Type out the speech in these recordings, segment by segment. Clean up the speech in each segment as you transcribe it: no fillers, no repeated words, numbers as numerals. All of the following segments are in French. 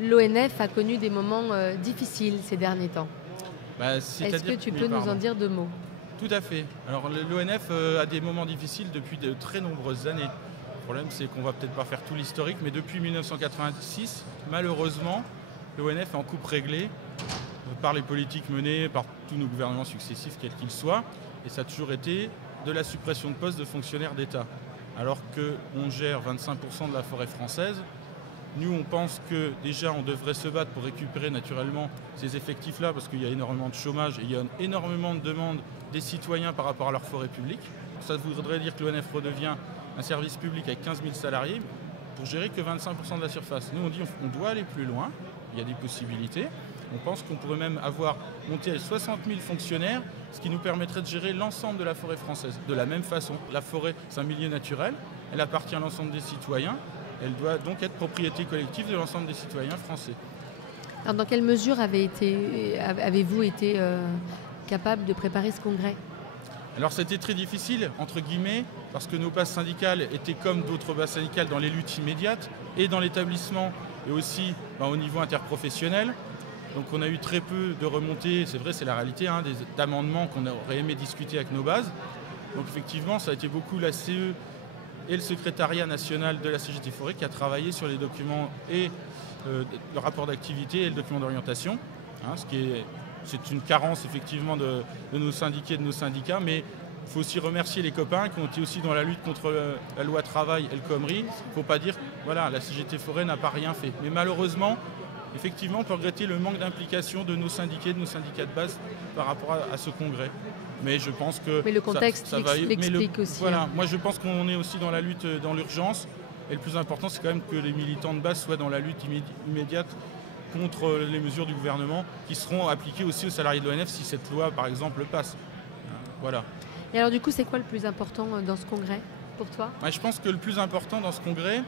l'ONF a connu des moments difficiles ces derniers temps. Est-ce que tu peux nous en dire 2 mots? Tout à fait. Alors l'ONF a des moments difficiles depuis de très nombreuses années. Le problème, c'est qu'on va peut-être pas faire tout l'historique, mais depuis 1986, malheureusement, l'ONF est en coupe réglée par les politiques menées par tous nos gouvernements successifs, quels qu'ils soient, et ça a toujours été de la suppression de postes de fonctionnaires d'État. Alors qu'on gère 25% de la forêt française, nous on pense que déjà on devrait se battre pour récupérer naturellement ces effectifs-là, parce qu'il y a énormément de chômage et il y a énormément de demandes des citoyens par rapport à leur forêt publique. Ça voudrait dire que l'ONF redevient un service public avec 15 000 salariés pour gérer que 25% de la surface. Nous on dit qu'on doit aller plus loin, il y a des possibilités. On pense qu'on pourrait même avoir monté à 60 000 fonctionnaires, ce qui nous permettrait de gérer l'ensemble de la forêt française. De la même façon, la forêt, c'est un milieu naturel, elle appartient à l'ensemble des citoyens, elle doit donc être propriété collective de l'ensemble des citoyens français. Alors, dans quelle mesure avez-vous été capable de préparer ce congrès? Alors c'était très difficile, entre guillemets, parce que nos bases syndicales étaient comme d'autres bases syndicales dans les luttes immédiates, et dans l'établissement, et aussi au niveau interprofessionnel. Donc on a eu très peu de remontées, c'est vrai, c'est la réalité, d'amendements qu'on aurait aimé discuter avec nos bases. Donc effectivement, ça a été beaucoup la CE et le secrétariat national de la CGT Forêt qui a travaillé sur les documents et le rapport d'activité et le document d'orientation. C'est une carence effectivement de nos syndiqués et de nos syndicats, mais il faut aussi remercier les copains qui ont été aussi dans la lutte contre la loi travail et le Khomri. Il ne faut pas dire que la CGT Forêt n'a pas rien fait. Mais malheureusement, effectivement, on peut regretter le manque d'implication de nos syndiqués, de nos syndicats de base par rapport à ce congrès. Mais je pense que le contexte l'explique aussi. Voilà, moi je pense qu'on est aussi dans la lutte, dans l'urgence. Et le plus important, c'est quand même que les militants de base soient dans la lutte immédiate contre les mesures du gouvernement qui seront appliquées aussi aux salariés de l'ONF si cette loi, par exemple, passe. Voilà. Et alors du coup, c'est quoi le plus important dans ce congrès pour toi? Je pense que le plus important dans ce congrès,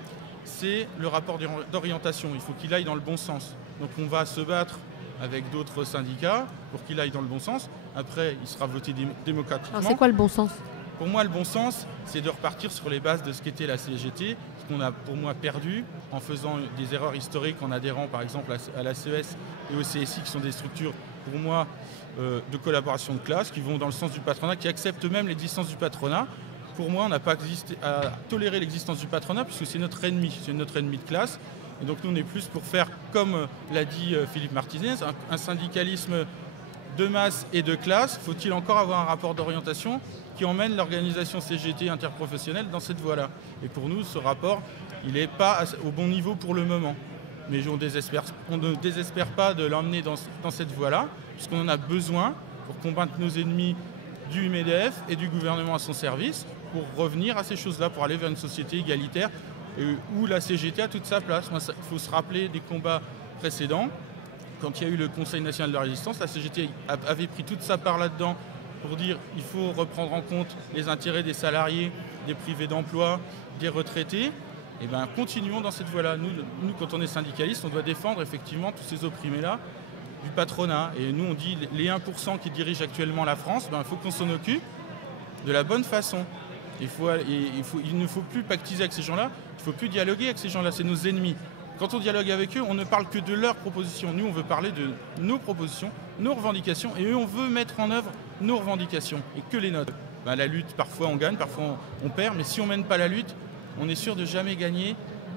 c'est le rapport d'orientation. Il faut qu'il aille dans le bon sens. Donc on va se battre avec d'autres syndicats pour qu'il aille dans le bon sens. Après, il sera voté démocratiquement. Alors c'est quoi le bon sens? Pour moi, le bon sens, c'est de repartir sur les bases de ce qu'était la CGT, ce qu'on a pour moi perdu en faisant des erreurs historiques, en adhérant par exemple à la CES et au CSI, qui sont des structures pour moi de collaboration de classe, qui vont dans le sens du patronat, qui acceptent même l'existence du patronat. Pour moi, on n'a pas à tolérer l'existence du patronat puisque c'est notre ennemi de classe. Et donc nous, on est plus pour faire, comme l'a dit Philippe Martinez, un syndicalisme de masse et de classe. Faut-il encore avoir un rapport d'orientation qui emmène l'organisation CGT interprofessionnelle dans cette voie-là? Et pour nous, ce rapport, il n'est pas au bon niveau pour le moment. Mais on ne désespère pas de l'emmener dans cette voie-là, puisqu'on en a besoin pour combattre nos ennemis du MEDEF et du gouvernement à son service, pour revenir à ces choses-là, pour aller vers une société égalitaire où la CGT a toute sa place. Il faut se rappeler des combats précédents. Quand il y a eu le Conseil national de la résistance, la CGT avait pris toute sa part là-dedans pour dire qu'il faut reprendre en compte les intérêts des salariés, des privés d'emploi, des retraités. Et bien, continuons dans cette voie-là. Nous, quand on est syndicaliste, on doit défendre effectivement tous ces opprimés-là du patronat. Et nous, on dit les 1% qui dirigent actuellement la France, il faut qu'on s'en occupe de la bonne façon. Il ne faut plus pactiser avec ces gens-là, il ne faut plus dialoguer avec ces gens-là, c'est nos ennemis. Quand on dialogue avec eux, on ne parle que de leurs propositions. Nous, on veut parler de nos propositions, nos revendications, et eux, on veut mettre en œuvre nos revendications, et que les nôtres. La lutte, parfois on gagne, parfois on perd, mais si on ne mène pas la lutte, on est sûr de jamais gagner.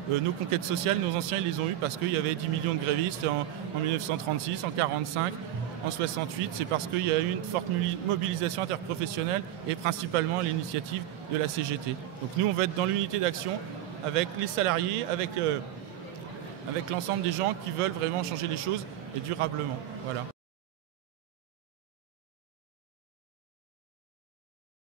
Nos conquêtes sociales, nos anciens, ils les ont eues parce qu'il y avait 10 millions de grévistes en 1936, en 1945, en 1968. C'est parce qu'il y a eu une forte mobilisation interprofessionnelle et principalement l'initiative de la CGT. Donc nous, on va être dans l'unité d'action avec les salariés, avec l'ensemble des gens qui veulent vraiment changer les choses et durablement. Voilà.